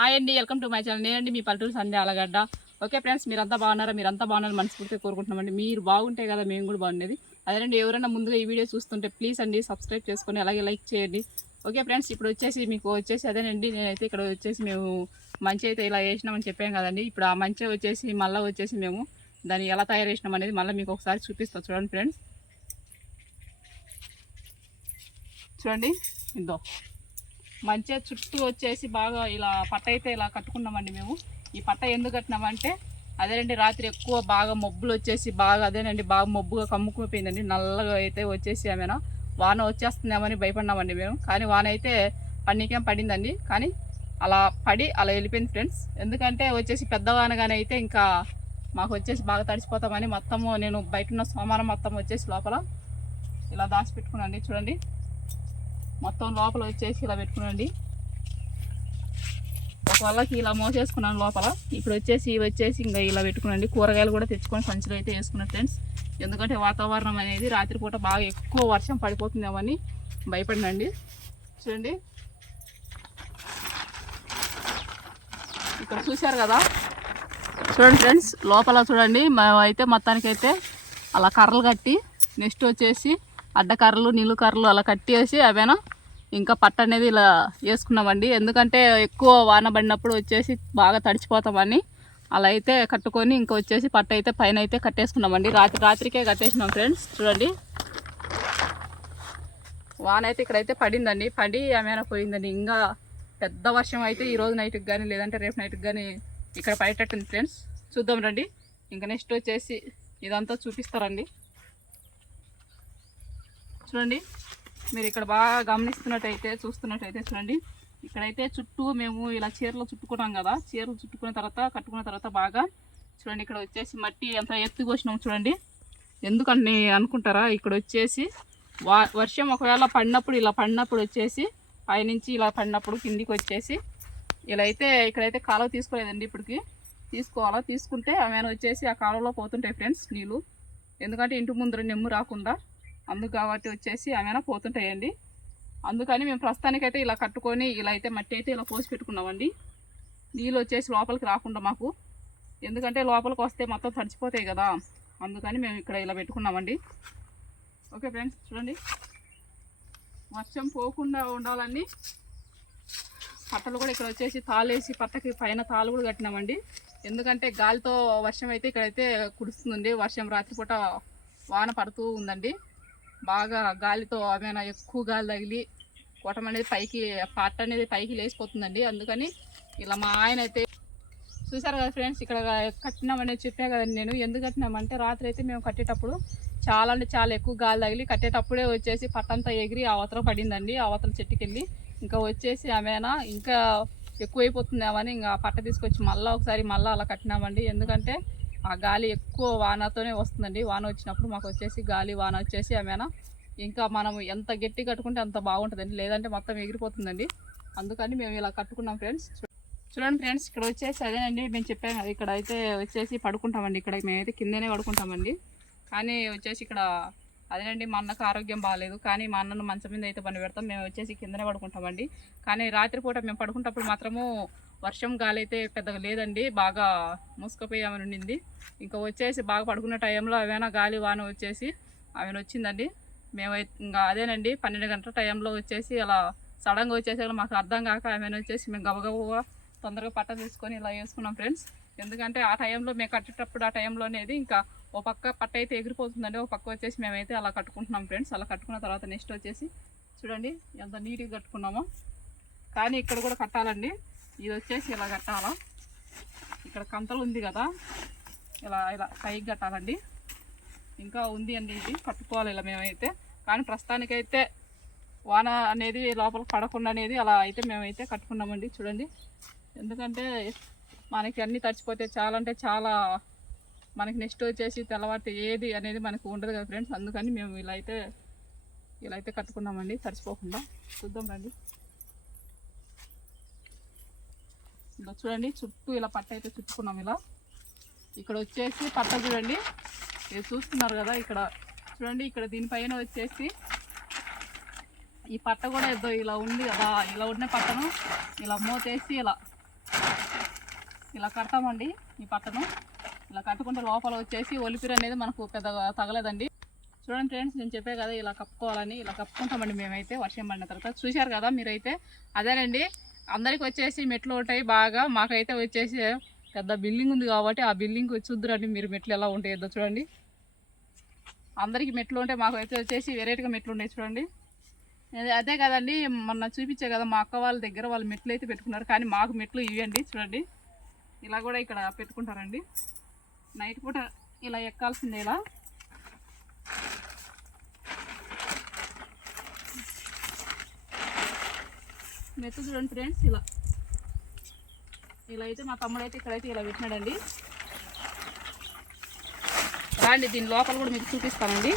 Hi అండి welcome to my channel. నేనండి మీ పల్లెటూరు సంధ్య అలగడ్డ ఓకే ఫ్రెండ్స్ మీరంతా బాగున్నారా? మీరంతా బాగున్నారు? మనస్ఫూర్తిగా కోరుకుంటున్నామండి. మీరు బాగుంటే కదా మేము కూడా బాగుండేది. అదేనండి ఎవరైనా ముందుగా ఈ వీడియో చూస్తుంటే ప్లీజ్ అండి సబ్స్క్రైబ్ చేసుకొని అలాగే లైక్ చేయండి. ఓకే ఫ్రెండ్స్ ఇప్పుడు వచ్చేసి మీకు వచ్చేసి అదేనండి నేనైతే ఇక్కడ వచ్చేసి మేము మంచి అయితే ఇలా వేసినామని చెప్పాం కదండి. ఇప్పుడు ఆ మంచి వచ్చేసి మళ్ళీ వచ్చేసి మేము దాన్ని ఎలా తయారు చేసినాం అనేది మళ్ళీ మీకు ఒకసారి చూపిస్తాం. చూడండి ఫ్రెండ్స్. చూడండి. ఇద్దో మంచిగా చుట్టూ వచ్చేసి బాగా ఇలా పట్ట అయితే ఇలా కట్టుకున్నామండి మేము. ఈ పట్ట ఎందుకు కట్టినామంటే అదేనండి రాత్రి ఎక్కువ బాగా మబ్బులు వచ్చేసి బాగా అదేనండి బాగా మబ్బుగా కమ్ముకుపోయిందండి. నల్లగా అయితే వచ్చేసి ఏమైనా వాన వచ్చేస్తుందేమని భయపడినామండి మేము. కానీ వాన అయితే పన్నీకేం పడిందండి. కానీ అలా పడి అలా వెళ్ళిపోయింది ఫ్రెండ్స్. ఎందుకంటే వచ్చేసి పెద్ద వానగానే అయితే ఇంకా మాకు వచ్చేసి బాగా తడిసిపోతామని మొత్తము నేను బయట ఉన్న సోమవారం మొత్తం వచ్చేసి లోపల ఇలా దాచిపెట్టుకున్నాండి చూడండి. మొత్తం లోపల వచ్చేసి ఇలా పెట్టుకునండి. ఒక వాళ్ళకి ఇలా మోసేసుకున్నాను లోపల. ఇప్పుడు వచ్చేసి ఇవి వచ్చేసి ఇంకా ఇలా పెట్టుకునండి. కూరగాయలు కూడా తెచ్చుకొని సంచులు అయితే వేసుకున్నాను ఫ్రెండ్స్. ఎందుకంటే వాతావరణం అనేది రాత్రిపూట బాగా ఎక్కువ వర్షం పడిపోతుందేమని భయపడినండి. చూడండి. ఇక్కడ చూశారు కదా? చూడండి ఫ్రెండ్స్ లోపల చూడండి. మేము అయితే మొత్తానికైతే అలా కర్రలు కట్టి నెక్స్ట్ వచ్చేసి అడ్డకర్రలు నీళ్ళు కర్రలు అలా కట్టేసి అవేనా ఇంకా పట్ట అనేది ఇలా వేసుకున్నామండి. ఎందుకంటే ఎక్కువ వాన పడినప్పుడు వచ్చేసి బాగా తడిచిపోతామని. అలా అయితే కట్టుకొని ఇంకా వచ్చేసి పట్ట అయితే పైన అయితే కట్టేసుకున్నామండి. రాత్రి రాత్రికే కట్టేసినాం ఫ్రెండ్స్. చూడండి. వాన అయితే ఇక్కడైతే పడిందండి. పడి ఏమైనా పోయిందండి. ఇంకా పెద్ద వర్షం అయితే ఈ రోజు నైట్కి కానీ లేదంటే రేపు నైట్కి కానీ ఇక్కడ పడేటట్టుంది ఫ్రెండ్స్. చూద్దాం రండి. ఇంకా నెక్స్ట్ వచ్చేసి ఇదంతా చూపిస్తారండి. చూడండి. మీరు ఇక్కడ బాగా గమనిస్తున్నట్టయితే చూస్తున్నట్టయితే చూడండి. ఇక్కడైతే చుట్టూ మేము ఇలా చీరలు చుట్టుకున్నాం కదా. చీరలు చుట్టుకున్న తర్వాత కట్టుకున్న తర్వాత బాగా చూడండి ఇక్కడ వచ్చేసి మట్టి ఎంత ఎత్తు పోసినాం చూడండి. ఎందుకని అనుకుంటారా? ఇక్కడ వచ్చేసి వర్షం ఒకవేళ పడినప్పుడు ఇలా పడినప్పుడు వచ్చేసి పైనుంచి ఇలా పడినప్పుడు కిందికి వచ్చేసి ఇలా అయితే ఇక్కడైతే కాలువ తీసుకోలేదండి ఇప్పటికి. తీసుకోవాలా? తీసుకుంటే ఆమె వచ్చేసి ఆ కాలువలో పోతుంటాయి ఫ్రెండ్స్ నీళ్ళు ఎందుకంటే ఇంటి ముందర నెమ్ము రాకుండా అందుకు కాబట్టి వచ్చేసి ఏమైనా పోతుంటాయండి. అందుకని మేము ప్రస్తుతానికైతే ఇలా కట్టుకొని ఇలా అయితే మట్టి అయితే ఇలా పోసి పెట్టుకున్నామండి. నీళ్ళు వచ్చేసి లోపలికి రాకుండా మాకు. ఎందుకంటే లోపలికి వస్తే మొత్తం తడిచిపోతాయి కదా. అందుకని మేము ఇక్కడ ఇలా పెట్టుకున్నామండి. ఓకే ఫ్రెండ్స్ చూడండి. వర్షం పోకుండా ఉండాలని పట్టలు కూడా ఇక్కడ వచ్చేసి తాళేసి పట్టకి పైన తాళ్ళు కూడా కట్టినామండి. ఎందుకంటే గాలితో వర్షం అయితే ఇక్కడైతే కురుస్తుందండి. వర్షం రాత్రిపూట వాన పడుతూ ఉందండి. బాగా గాలితో ఏమైనా ఎక్కువ గాలి తగిలి కొట్టం అనేది పైకి పట్ట అనేది పైకి లేచిపోతుందండి. అందుకని ఇలా మా ఆయన అయితే చూసారు కదా ఫ్రెండ్స్ ఇక్కడ కట్టినామనేది చెప్పా కదండి నేను. ఎందుకు కట్టినామంటే రాత్రి అయితే మేము కట్టేటప్పుడు చాలా అంటే చాలా ఎక్కువ గాలి తగిలి కట్టేటప్పుడే వచ్చేసి పట్టంతా ఎగిరి అవతల పడిందండి. అవతల చెట్టుకెళ్ళి ఇంకా వచ్చేసి ఆమెనా ఇంకా ఎక్కువైపోతుందేమని ఇంకా పట్ట తీసుకొచ్చి మళ్ళీ ఒకసారి మళ్ళీ అలా కట్టినామండి. ఎందుకంటే ఆ గాలి ఎక్కువ వానతోనే వస్తుందండి. వాన వచ్చినప్పుడు మాకు వచ్చేసి గాలి వాన వచ్చేసి ఆమెనా ఇంకా మనం ఎంత గట్టి కట్టుకుంటే అంత బాగుంటుందండి. లేదంటే మొత్తం ఎగిరిపోతుందండి. అందుకని మేము ఇలా కట్టుకున్నాం ఫ్రెండ్స్. చూడండి ఫ్రెండ్స్ ఇక్కడ వచ్చేసి అదేనండి మేము చెప్పాము కదా ఇక్కడ అయితే వచ్చేసి పడుకుంటామండి. ఇక్కడ మేమైతే కిందనే పడుకుంటామండి. కానీ వచ్చేసి ఇక్కడ అదేనండి మా అన్నకు ఆరోగ్యం బాగాలేదు కానీ మా అన్నను మంచం మీద అయితే పని పెడతాం మేము వచ్చేసి కిందనే పడుకుంటామండి. కానీ రాత్రిపూట మేము పడుకుంటప్పుడు మాత్రము వర్షం గాలి అయితే పెద్దగా లేదండి బాగా మూసుకుపోయామని ఉండింది. ఇంకా వచ్చేసి బాగా పడుకున్న టైంలో ఏమైనా గాలి వాన వచ్చేసి ఆమెను వచ్చిందండి మేమైతే ఇంకా అదేనండి పన్నెండు గంటల టైంలో వచ్చేసి అలా సడన్గా వచ్చేసి మాకు అర్థం కాక ఆమె వచ్చేసి మేము గబగబగా తొందరగా పట్ట తీసుకొని ఇలా వేసుకున్నాం ఫ్రెండ్స్. ఎందుకంటే ఆ టైంలో మేము కట్టేటప్పుడు ఆ టైంలో అనేది ఇంకా ఓ పక్క పట్ట అయితే ఎగిరిపోతుందండి ఒక పక్క వచ్చేసి మేమైతే అలా కట్టుకుంటున్నాం ఫ్రెండ్స్. అలా కట్టుకున్న తర్వాత నెక్స్ట్ వచ్చేసి చూడండి ఎంత నీట్గా కట్టుకున్నామో. కానీ ఇక్కడ కూడా కట్టాలండి. ఇది వచ్చేసి ఇలా కట్టాలా? ఇక్కడ కంతలు ఉంది కదా. ఇలా ఇలా పైకి కట్టాలండి. ఇంకా ఉంది అండి ఇది కట్టుకోవాలి ఇలా మేమైతే. కానీ ప్రస్తుతానికైతే వాన అనేది లోపల పడకుండా అనేది అలా అయితే మేమైతే కట్టుకున్నామండి. చూడండి. ఎందుకంటే మనకి అన్నీ తడిచిపోతే చాలా అంటే చాలా మనకి నెక్స్ట్ వచ్చేసి తెల్లవారితే ఏది అనేది మనకు ఉండదు కదా ఫ్రెండ్స్. అందుకని మేము ఇలా అయితే ఇలా అయితే కట్టుకున్నామండి. తడిచిపోకుండా. చూద్దాం రండి. ఇలా చూడండి చుట్టూ ఇలా పట్ట అయితే చుట్టుకున్నాం ఇలా. ఇక్కడ వచ్చేసి పట్ట చూడండి. ఇది చూస్తున్నారు కదా ఇక్కడ. చూడండి ఇక్కడ దీనిపైన వచ్చేసి ఈ పట్ట కూడా ఏదో ఇలా ఉంది కదా ఇలా ఉన్న పట్టను ఇలా మూతేసి ఇలా ఇలా కడతామండి ఈ పట్టను. ఇలా కట్టుకుంటే లోపల వచ్చేసి ఒలిపిరి అనేది మనకు పెద్దగా తగలేదండి. చూడండి ఫ్రెండ్స్ నేను చెప్పే కదా ఇలా కప్పుకోవాలని ఇలా కప్పుకుంటామండి మేమైతే వర్షం పడిన తర్వాత. చూశారు కదా మీరైతే? అదేనండి అందరికి వచ్చేసి మెట్లు ఉంటాయి బాగా. మాకైతే వచ్చేసి పెద్ద బిల్డింగ్ ఉంది కాబట్టి ఆ బిల్డింగ్ చూద్దురండి మీరు మెట్లు ఎలా ఉంటాయో చూడండి. అందరికి మెట్లు ఉంటాయి మాకు అయితే వచ్చేసి వెరైటీగా మెట్లు ఉన్నాయి చూడండి. అదే- అదే కదండి మొన్న చూపించే కదా మా అక్క వాళ్ళ దగ్గర వాళ్ళు మెట్లు అయితే పెట్టుకున్నారు. కానీ మాకు మెట్లు ఇవ్వండి చూడండి. ఇలా కూడా ఇక్కడ పెట్టుకుంటారండి. నైట్ పూట ఇలా ఎక్కాల్సిందే ఇలా. మెత్త చూడండి ఫ్రెండ్స్ ఇలా. ఇలా అయితే మా తమ్ముడు అయితే ఇక్కడైతే ఇలా పెట్టినాడండి. రాండి దీని లోపల కూడా మీకు చూపిస్తానండి.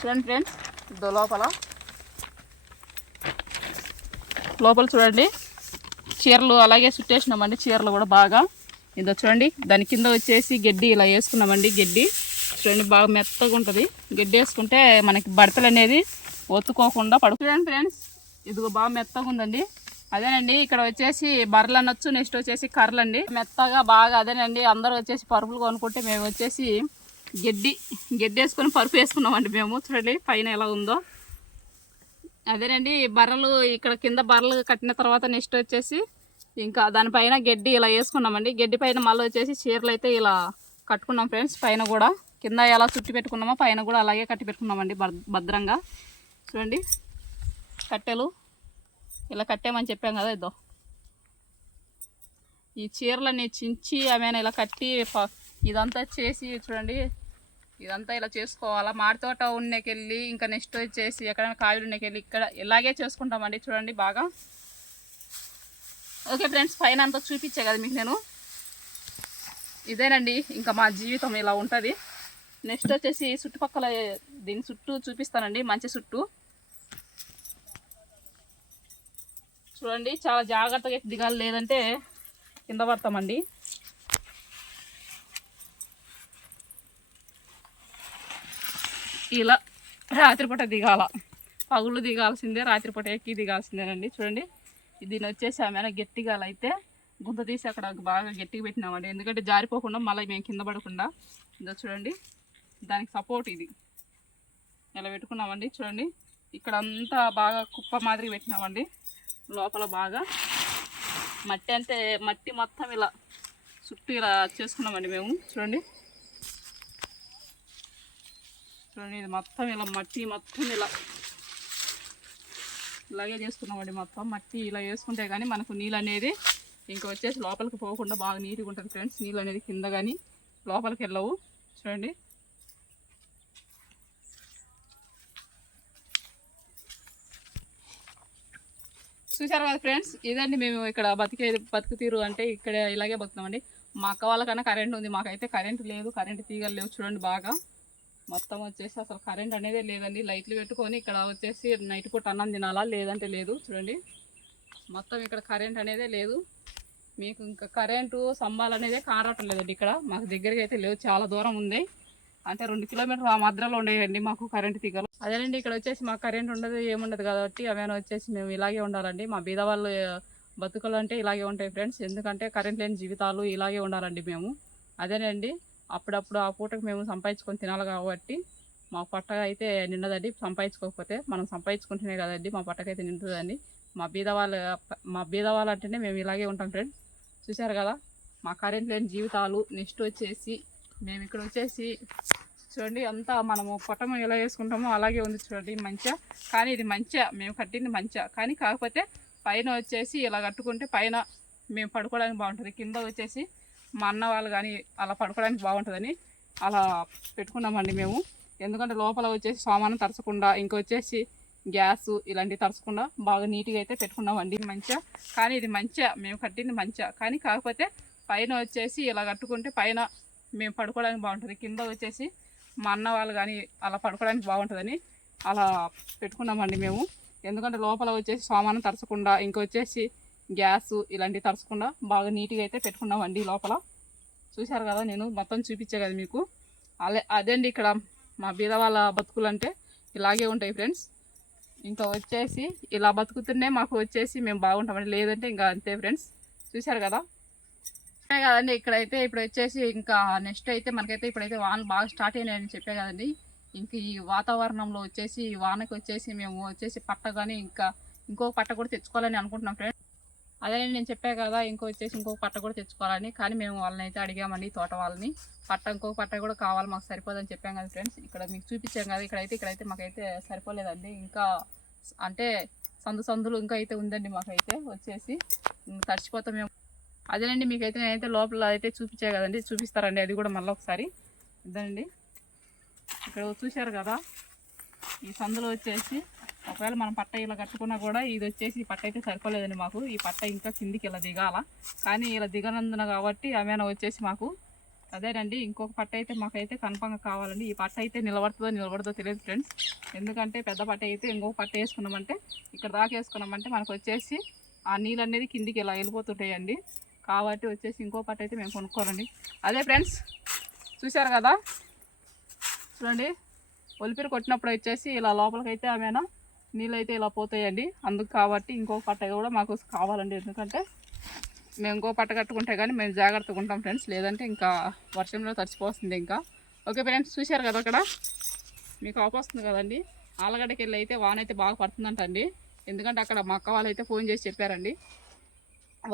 చూడండి ఫ్రెండ్స్ ఇదో లోపల. లోపల చూడండి చీరలు అలాగే చుట్టేసినామండి చీరలు కూడా బాగా. ఇదో చూడండి దాని కింద వచ్చేసి గడ్డి ఇలా వేసుకున్నామండి గడ్డి. చూడండి బాగా మెత్తగా ఉంటుంది. గడ్డి వేసుకుంటే మనకి బడతలు అనేది ఒత్తుకోకుండా పడు చూడండి ఫ్రెండ్స్ ఇదిగో బాగా మెత్తగా ఉందండి. అదేనండి ఇక్కడ వచ్చేసి బర్రెలు అనొచ్చు నెక్స్ట్ వచ్చేసి కర్రలు అండి మెత్తగా బాగా అదేనండి అందరూ వచ్చేసి పరుపులు కొనుక్కుంటే మేము వచ్చేసి గడ్డి గడ్డి వేసుకొని పరుపు వేసుకున్నామండి మేము. చూడండి పైన ఎలా ఉందో. అదేనండి బర్రెలు ఇక్కడ కింద బర్రెలు కట్టిన తర్వాత నెక్స్ట్ వచ్చేసి ఇంకా దానిపైన గడ్డి ఇలా వేసుకున్నామండి. గడ్డి పైన మళ్ళీ వచ్చేసి చీరలు అయితే ఇలా కట్టుకున్నాం ఫ్రెండ్స్ పైన కూడా. కింద ఎలా చుట్టి పెట్టుకున్నామో పైన కూడా అలాగే కట్టి పెట్టుకున్నామండి భద్ర- భద్రంగా. చూడండి కట్టెలు ఇలా కట్టామని చెప్పాం కదా ఇదో. ఈ చీరలన్నీ చించి ఆమెను ఇలా కట్టి ఇదంతా చేసి చూడండి ఇదంతా ఇలా చేసుకోవాలా? మాడి తోట ఉన్నకెళ్ళి ఇంకా నెక్స్ట్ వచ్చేసి ఎక్కడైనా కాయలు ఉన్నకెళ్ళి ఇక్కడ ఇలాగే చేసుకుంటామండి చూడండి బాగా. ఓకే ఫ్రెండ్స్ పైన అంతా చూపించే కదా మీకు నేను. ఇదేనండి ఇంకా మా జీవితం ఇలా ఉంటుంది. నెక్స్ట్ వచ్చేసి చుట్టుపక్కల దీని చుట్టూ చూపిస్తానండి మంచి చుట్టూ. చూడండి చాలా జాగ్రత్తగా దిగాలి లేదంటే కింద పడతామండి. ఇలా రాత్రిపూట దిగాల. పగులు దిగాల్సిందే రాత్రిపూట ఎక్కి దిగాల్సిందేనండి చూడండి. దీని వచ్చేసి ఆమె గట్టిగాలు అయితే గుంత తీసి అక్కడ బాగా గట్టిగా పెట్టినామండి. ఎందుకంటే జారిపోకుండా మళ్ళీ మేము కింద పడకుండా. ఇదో చూడండి. దానికి సపోర్ట్ ఇది. ఇలా పెట్టుకున్నామండి చూడండి. ఇక్కడ అంతా బాగా కుప్ప మాదిరి పెట్టినామండి లోపల బాగా. మట్టి అంటే మట్టి మొత్తం ఇలా చుట్టూ ఇలా చేసుకున్నామండి మేము చూడండి. చూడండి ఇది మొత్తం ఇలా మట్టి మొత్తం ఇలా. ఇలాగే చేసుకున్నామండి మొత్తం మట్టి ఇలా వేసుకుంటే కానీ మనకు నీళ్ళు అనేది ఇంకా వచ్చేసి లోపలికి పోకుండా బాగా నీట్గా ఉంటుంది ఫ్రెండ్స్ నీళ్ళు అనేది కింద కానీ లోపలికి వెళ్ళవు చూడండి. చూసారు కదా ఫ్రెండ్స్? ఇదండి మేము ఇక్కడ బతికే బతుకు తీరు అంటే ఇక్కడ ఇలాగే బతుకుతామండి మా అక్క వాళ్ళకన్నా కరెంట్ ఉంది. మాకైతే కరెంట్ లేదు. కరెంట్ తీగలు లేవు చూడండి బాగా. మొత్తం వచ్చేసి అసలు కరెంట్ అనేది లేదండి. లైట్లు పెట్టుకొని ఇక్కడ వచ్చేసి నైట్ పూట అన్నం తినాలా లేదంటే లేదు చూడండి. మొత్తం ఇక్కడ కరెంట్ అనేదే లేదు. మీకు ఇంకా కరెంటు స్తంభాలు అనేది కారటం లేదండి ఇక్కడ. మాకు దగ్గరికి అయితే లేవు. చాలా దూరం ఉంది. అంటే రెండు కిలోమీటర్ ఆ మధ్యలో ఉండేయండి మాకు కరెంట్ తీగలు. అదేనండి ఇక్కడ వచ్చేసి మాకు కరెంట్ ఉండదు ఏముండదు కాబట్టి అవేనా వచ్చేసి మేము ఇలాగే ఉండాలండి. మా బీద వాళ్ళు బతుకులు అంటే ఇలాగే ఉంటాయి ఫ్రెండ్స్. ఎందుకంటే కరెంట్ లేని జీవితాలు ఇలాగే ఉండాలండి మేము. అదేనండి అప్పుడప్పుడు ఆ పూటకు మేము సంపాదించుకొని తినాలి కాబట్టి మా పట్ట అయితే నిండదండి. సంపాదించుకోకపోతే మనం సంపాదించుకుంటేనే కదండి మా పట్టకైతే నిండుతుందండి. మా బీద వాళ్ళ మా బీద వాళ్ళు అంటేనే మేము ఇలాగే ఉంటాం ఫ్రెండ్స్. చూశారు కదా మా కరెంట్ లేని జీవితాలు నెక్స్ట్ వచ్చేసి మేము ఇక్కడ వచ్చేసి చూడండి అంతా మనము పొట్టము ఎలా వేసుకుంటామో అలాగే ఉంది చూడండి మంచిగా కానీ ఇది మంచిగా మేము కట్టింది మంచిగా కానీ కాకపోతే పైన వచ్చేసి ఇలా కట్టుకుంటే పైన మేము పడుకోవడానికి బాగుంటుంది. కింద వచ్చేసి మా అన్న వాళ్ళు కానీ అలా పడుకోవడానికి బాగుంటుందని అలా పెట్టుకున్నామండి మేము. ఎందుకంటే లోపల వచ్చేసి సామాను తరచకుండా ఇంకొచ్చేసి గ్యాస్ ఇలాంటివి తరచకుండా బాగా నీట్గా అయితే పెట్టుకున్నామండి మంచిగా కానీ ఇది మంచిగా మేము కట్టింది మంచిగా కానీ కాకపోతే పైన వచ్చేసి ఇలా కట్టుకుంటే పైన మేము పడుకోవడానికి బాగుంటుంది. కింద వచ్చేసి మా అన్న వాళ్ళు కానీ అలా పడుకోవడానికి బాగుంటుందని అలా పెట్టుకున్నామండి మేము. ఎందుకంటే లోపల వచ్చేసి సామాను తరచకుండా ఇంకొచ్చేసి గ్యాస్ ఇలాంటివి తరచకుండా బాగా నీట్గా అయితే పెట్టుకున్నామండి లోపల. చూశారు కదా నేను మొత్తం చూపించే కదా మీకు. అదే అదేండి ఇక్కడ మా బీద వాళ్ళ బతుకులు అంటే ఇలాగే ఉంటాయి ఫ్రెండ్స్. ఇంకా వచ్చేసి ఇలా బతుకుతున్నాయి మాకు వచ్చేసి మేము బాగుంటామండి. లేదంటే ఇంకా అంతే ఫ్రెండ్స్. చూశారు కదా చెప్పే కదండి ఇక్కడైతే ఇప్పుడు వచ్చేసి ఇంకా నెక్స్ట్ అయితే మనకైతే ఇప్పుడైతే వాన బాగా స్టార్ట్ అయినాయని చెప్పే కదండి. ఇంక ఈ వాతావరణంలో వచ్చేసి ఈ వానకి వచ్చేసి మేము వచ్చేసి పట్ట కానీ ఇంకా ఇంకొక పట్ట కూడా తెచ్చుకోవాలని అనుకుంటున్నాం ఫ్రెండ్స్. అదే నేను చెప్పా కదా ఇంకో వచ్చేసి ఇంకొక పట్ట కూడా తెచ్చుకోవాలని. కానీ మేము వాళ్ళని అయితే అడిగామండి తోట వాళ్ళని. పట్ట ఇంకొక పట్ట కూడా కావాలి మాకు సరిపోదని చెప్పాం కదా ఫ్రెండ్స్. ఇక్కడ మీకు చూపించాం కదా ఇక్కడైతే ఇక్కడైతే మాకైతే సరిపోలేదండి. ఇంకా అంటే సందు సందులు ఇంకా అయితే ఉందండి మాకైతే వచ్చేసి. తడిచిపోతాం మేము. అదేనండి మీకైతే నేనైతే లోపల అయితే చూపించా కదండి చూపిస్తారండి అది కూడా మళ్ళీ ఒకసారి. ఇదండి ఇక్కడ చూశారు కదా ఈ సందులో వచ్చేసి ఒకవేళ మనం పట్ట ఇలా కట్టుకున్నా కూడా ఇది వచ్చేసి ఈ పట్ట అయితే సరిపోలేదండి మాకు. ఈ పట్ట ఇంకా కిందికి ఇలా దిగాల. కానీ ఇలా దిగనందున కాబట్టి ఆమెన వచ్చేసి మాకు అదేనండి ఇంకొక పట్ట అయితే మాకైతే కన్ఫామ్గా కావాలండి. ఈ పట్ట అయితే నిలబడుతుందో నిలబడదో తెలియదు ఫ్రెండ్స్. ఎందుకంటే పెద్ద పట్ట అయితే ఇంకొక పట్ట వేసుకున్నామంటే ఇక్కడ దాకా వేసుకున్నామంటే మనకు వచ్చేసి ఆ నీళ్ళు అనేది కిందికి ఇలా వెళ్ళిపోతుంటాయండి. కాబట్టి వచ్చేసి ఇంకో పట్టు అయితే మేము కొనుక్కోరండి అదే ఫ్రెండ్స్ చూశారు కదా? చూడండి ఒలిపిరి కొట్టినప్పుడు వచ్చేసి ఇలా లోపలికైతే ఆమెనా నీళ్ళు అయితే ఇలా పోతాయండి. అందుకు కాబట్టి ఇంకో పట్ట కూడా మాకు కావాలండి. ఎందుకంటే మేము ఇంకో పట్ట కట్టుకుంటే కానీ మేము జాగ్రత్తగా ఉంటాం ఫ్రెండ్స్. లేదంటే ఇంకా వర్షంలో తడిచిపోతుంది ఇంకా. ఓకే ఫ్రెండ్స్ చూశారు కదా అక్కడ? మీకు అవపొస్తుంది కదండి. ఆలగడ్డకి వెళ్ళి అయితే వాన అయితే బాగా పడుతుందంటండి. ఎందుకంటే అక్కడ మా అక్క వాళ్ళు అయితే ఫోన్ చేసి చెప్పారండి.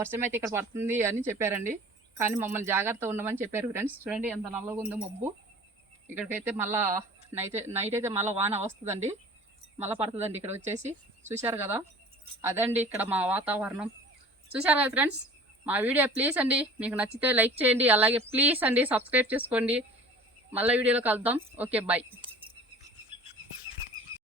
వర్షం అయితే ఇక్కడ పడుతుంది అని చెప్పారండి. కానీ మమ్మల్ని జాగ్రత్త ఉండమని చెప్పారు ఫ్రెండ్స్. చూడండి ఎంత నల్లగా ఉందో మబ్బు. ఇక్కడికైతే మళ్ళా నైట్ నైట్ అయితే మళ్ళీ వాన వస్తుందండి. మళ్ళీ పడుతుందండి ఇక్కడ వచ్చేసి. చూశారు కదా? అదండి ఇక్కడ మా వాతావరణం. చూశారు కదా ఫ్రెండ్స్? మా వీడియో ప్లీజ్ అండి మీకు నచ్చితే లైక్ చేయండి అలాగే ప్లీజ్ అండి సబ్స్క్రైబ్ చేసుకోండి. మళ్ళీ వీడియోలో కలుద్దాం. Okay bye.